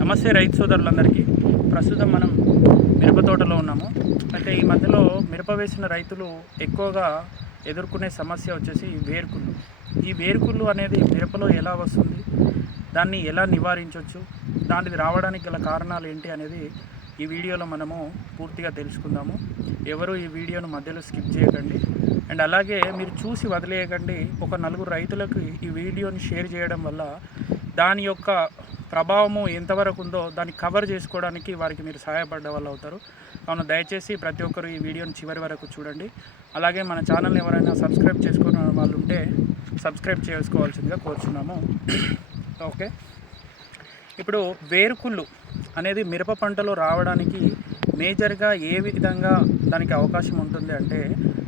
నమస్తే రైతు సోదరులందరికీ. ప్రస్తుతం మనం మిరప తోటలో ఉన్నాము. అయితే ఈ మధ్యలో మిరప వేసిన రైతులు ఎక్కువగా ఎదుర్కొనే సమస్య వచ్చేసి వేరుకుళ్ళు. ఈ వేరుకుళ్ళు అనేది మిరపలో ఎలా వస్తుంది? దాన్ని ఎలా నివారించవచ్చు దానికి రావడానికి గల కారణాలు ఏంటి అనేది ఈ వీడియోలో మనము పూర్తిగా తెలుసుకుందాము. ఎవరు ఈ వీడియోను మధ్యలో స్కిప్ చేయకండి. అండ్ అలాగే మీరు చూసి వదిలేయకండి. ఒక నలుగురు రైతులకు ఈ వీడియోని షేర్ చేయడం వల్ల దాని యొక్క ప్రభావము ఎంతవరకు ఉందో దాన్ని కవర్ చేసుకోవడానికి వారికి మీరు సహాయపడ్డ వాళ్ళు అవుతారు. కావున దయచేసి ప్రతి ఒక్కరు ఈ వీడియోని చివరి వరకు చూడండి. అలాగే మన ఛానల్ని ఎవరైనా సబ్స్క్రైబ్ చేసుకున్న వాళ్ళు ఉంటే సబ్స్క్రైబ్ చేసుకోవాల్సిందిగా కోరుచున్నాము. ఓకే. ఇప్పుడు వేరుకుళ్ళు అనేది మిరప పంటలో రావడానికి మేజర్గా ఏ విధంగా దానికి అవకాశం ఉంటుంది అంటే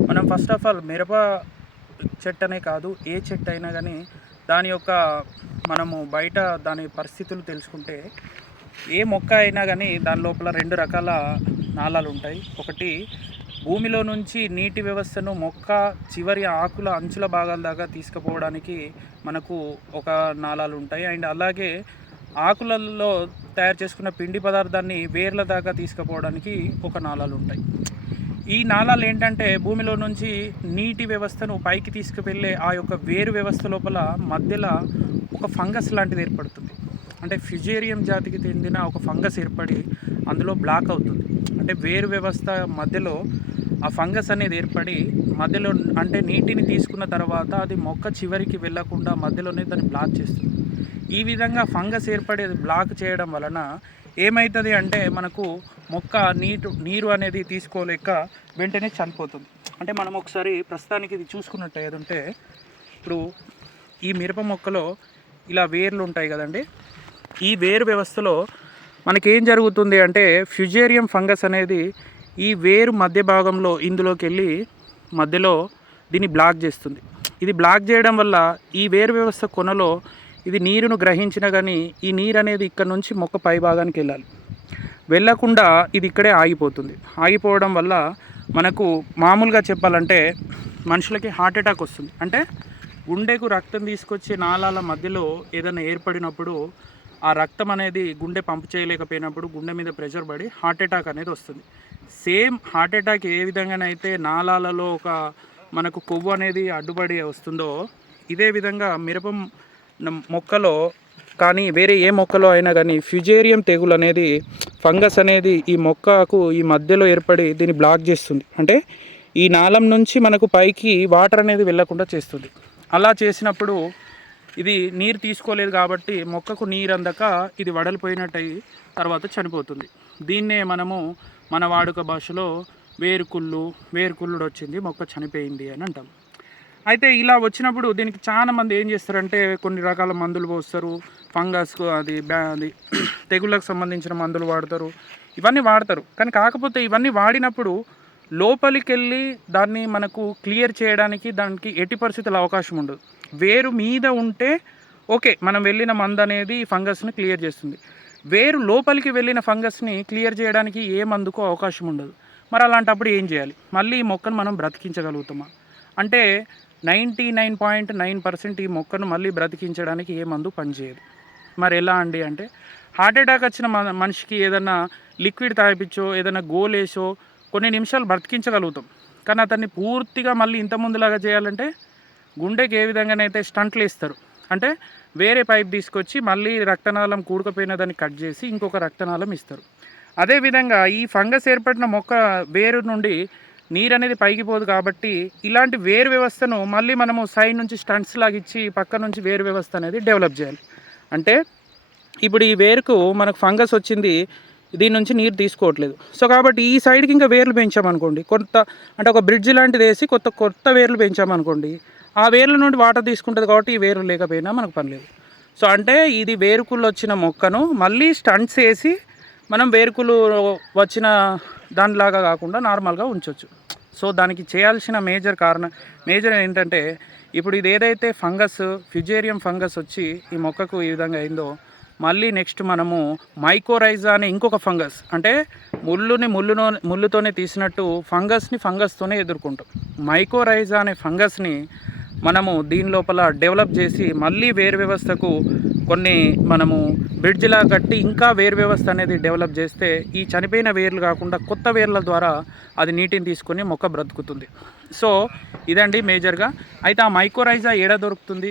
మనం ఫస్ట్ ఆఫ్ ఆల్ మిరప చెట్టు అనే కాదు ఏ చెట్టు అయినా కానీ దాని యొక్క మనము బయట దాని పరిస్థితులు తెలుసుకుంటే ఏ మొక్క అయినా కానీ దాని లోపల రెండు రకాల నాళాలు ఉంటాయి. ఒకటి భూమిలో నుంచి నీటి వ్యవస్థను మొక్క చివరి ఆకుల అంచుల భాగాల దాకా తీసుకుపోవడానికి మనకు ఒక నాళాలు ఉంటాయి. అండ్ అలాగే ఆకులలో తయారు చేసుకున్న పిండి పదార్థాన్ని వేర్ల దాకా తీసుకుపోవడానికి ఒక నాళాలు ఉంటాయి. ఈ నాళాలు ఏంటంటే భూమిలో నుంచి నీటి వ్యవస్థను పైకి తీసుకువెళ్ళే ఆ యొక్క వేరు వ్యవస్థ లోపల మధ్యలో ఒక ఫంగస్ లాంటిది ఏర్పడుతుంది. అంటే ఫ్యుజేరియం జాతికి చెందిన ఒక ఫంగస్ ఏర్పడి అందులో బ్లాక్ అవుతుంది. అంటే వేరు వ్యవస్థ మధ్యలో ఆ ఫంగస్ అనేది ఏర్పడి మధ్యలో అంటే నీటిని తీసుకున్న తర్వాత అది మొక్క చివరికి వెళ్ళకుండా మధ్యలోనే దాన్ని బ్లాక్ చేస్తుంది. ఈ విధంగా ఫంగస్ ఏర్పడి అది బ్లాక్ చేయడం వలన ఏమవుతుంది అంటే మనకు మొక్క నీటు నీరు అనేది తీసుకోలేక వెంటనే చనిపోతుంది. అంటే మనం ఒకసారి ప్రస్తుతానికి ఇది చూసుకున్నట్టు ఏదంటే ఇప్పుడు ఈ మిరప మొక్కలో ఇలా వేర్లు ఉంటాయి కదండి. ఈ వేరు వ్యవస్థలో మనకేం జరుగుతుంది అంటే ఫ్యుజేరియం ఫంగస్ అనేది ఈ వేరు మధ్య భాగంలో ఇందులోకి వెళ్ళి మధ్యలో దీన్ని బ్లాక్ చేస్తుంది. ఇది బ్లాక్ చేయడం వల్ల ఈ వేరు వ్యవస్థ కొనలో ఇది నీరును గ్రహించిన కానీ ఈ నీరు అనేది ఇక్కడ నుంచి మొక్క పై భాగానికి వెళ్ళాలి. వెళ్ళకుండా ఇది ఇక్కడే ఆగిపోతుంది. ఆగిపోవడం వల్ల మనకు మామూలుగా చెప్పాలంటే మనుషులకి హార్ట్ అటాక్ వస్తుంది. అంటే గుండెకు రక్తం తీసుకొచ్చే నాళాల మధ్యలో ఏదైనా ఏర్పడినప్పుడు ఆ రక్తం అనేది గుండె పంపు చేయలేకపోయినప్పుడు గుండె మీద ప్రెషర్ పడి హార్ట్ అటాక్ అనేది వస్తుంది. సేమ్ హార్ట్ అటాక్ ఏ విధంగానైతే నాళాలలో ఒక మనకు కొవ్వు అనేది అడ్డుపడి వస్తుందో ఇదే విధంగా మిరపం మొక్కలో కానీ వేరే ఏ మొక్కలో అయినా కానీ ఫ్యుజేరియం తెగులు అనేది ఫంగస్ అనేది ఈ మొక్కకు ఈ మధ్యలో ఏర్పడి దీన్ని బ్లాక్ చేస్తుంది. అంటే ఈ నాళం నుంచి మనకు పైకి వాటర్ అనేది వెళ్ళకుండా చేస్తుంది. అలా చేసినప్పుడు ఇది నీరు తీసుకోలేదు కాబట్టి మొక్కకు నీరు అందక ఇది వడలిపోయినట్టయి తర్వాత చనిపోతుంది. దీన్నే మనము మన వాడుక భాషలో వేరుకుళ్ళు వేరుకుళ్ళుడు వచ్చింది మొక్క చనిపోయింది అని అంటాం. అయితే ఇలా వచ్చినప్పుడు దీనికి చాలా మంది ఏం చేస్తారంటే కొన్ని రకాల మందులు పోస్తారు. ఫంగస్ అది బ్యా అది తెగుళ్ళకు సంబంధించిన మందులు వాడతారు. ఇవన్నీ వాడతారు. కానీ కాకపోతే ఇవన్నీ వాడినప్పుడు లోపలికి వెళ్ళి దాన్ని మనకు క్లియర్ చేయడానికి దానికి ఎట్టి పరిస్థితుల అవకాశం ఉండదు. వేరు మీద ఉంటే ఓకే మనం వెళ్ళిన మందు అనేది ఫంగస్ని క్లియర్ చేస్తుంది. వేరు లోపలికి వెళ్ళిన ఫంగస్ని క్లియర్ చేయడానికి ఏ మందుకు అవకాశం ఉండదు. మరి అలాంటప్పుడు ఏం చేయాలి? మళ్ళీ ఈ మొక్కను మనం బ్రతికించగలుగుతామా? అంటే ninety nine point nine percent ఈ మొక్కను మళ్ళీ బ్రతికించడానికి ఏ మందు పనిచేయదు. మరి ఎలా అండి అంటే హార్ట్ అటాక్ వచ్చిన మనిషికి ఏదైనా లిక్విడ్ తాగిపించో ఏదైనా గోలేసో కొన్ని నిమిషాలు బ్రతికించగలుగుతాం. కానీ అతన్ని పూర్తిగా మళ్ళీ ఇంత ముందులాగా చేయాలంటే గుండెకి ఏ విధంగానైతే స్టంట్లు ఇస్తారు అంటే వేరే పైప్ తీసుకొచ్చి మళ్ళీ రక్తనాళం కూడుకుపోయిన దాన్ని కట్ చేసి ఇంకొక రక్తనాళం ఇస్తారు. అదేవిధంగా ఈ ఫంగస్ ఏర్పడిన మొక్క వేరు నుండి నీరు అనేది పైకి పోదు కాబట్టి ఇలాంటి వేరు వ్యవస్థను మళ్ళీ మనము సైడ్ నుంచి స్టంట్స్ లాగిచ్చి పక్క నుంచి వేరు వ్యవస్థ అనేది డెవలప్ చేయాలి. అంటే ఇప్పుడు ఈ వేరుకు మనకు ఫంగస్ వచ్చింది దీని నుంచి నీరు తీసుకోవట్లేదు. సో కాబట్టి ఈ సైడ్కి ఇంకా వేర్లు పెంచామనుకోండి కొత్త అంటే ఒక బ్రిడ్జ్ లాంటిది వేసి కొత్త కొత్త వేర్లు పెంచామనుకోండి ఆ వేర్ల నుండి వాటర్ తీసుకుంటుంది కాబట్టి ఈ వేర్లు లేకపోయినా మనకు పని లేదు. సో అంటే ఇది వేరుకుళ్ళు వచ్చిన మొక్కను మళ్ళీ స్టంట్స్ వేసి మనం వేరుకులు వచ్చిన దానిలాగా కాకుండా నార్మల్గా ఉంచవచ్చు సో దానికి చేయాల్సిన మేజర్ కారణం మేజర్ ఏంటంటే ఇప్పుడు ఇది ఏదైతే ఫంగస్ ఫ్యుజేరియం ఫంగస్ వచ్చి ఈ మొక్కకు ఈ విధంగా అయిందో మళ్ళీ నెక్స్ట్ మనము మైకోరైజా అనే ఇంకొక ఫంగస్ అంటే ముళ్ళుని ముళ్ళునో ముళ్ళుతోనే తీసినట్టు ఫంగస్ని ఫంగస్తోనే ఎదుర్కొంటాం. మైకోరైజా అనే ఫంగస్ని మనము దీని లోపల డెవలప్ చేసి మళ్ళీ వేరు వ్యవస్థకు కొన్ని మనము బ్రిడ్జ్లా కట్టి ఇంకా వేరు వ్యవస్థ అనేది డెవలప్ చేస్తే ఈ చనిపోయిన వేర్లు కాకుండా కొత్త వేర్ల ద్వారా అది నీటిని తీసుకొని మొక్క బ్రతుకుతుంది. సో ఇదండి మేజర్గా అయితే ఆ మైక్రోరైజా ఏడ దొరుకుతుంది?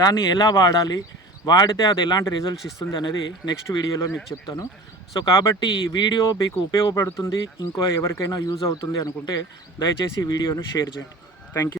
దాన్ని ఎలా వాడాలి? వాడితే అది ఎలాంటి రిజల్ట్స్ ఇస్తుంది అనేది నెక్స్ట్ వీడియోలో మీకు చెప్తాను. సో కాబట్టి ఈ వీడియో మీకు ఉపయోగపడుతుంది ఇంకో ఎవరికైనా యూజ్ అవుతుంది అనుకుంటే దయచేసి ఈ వీడియోను షేర్ చేయండి. Thank you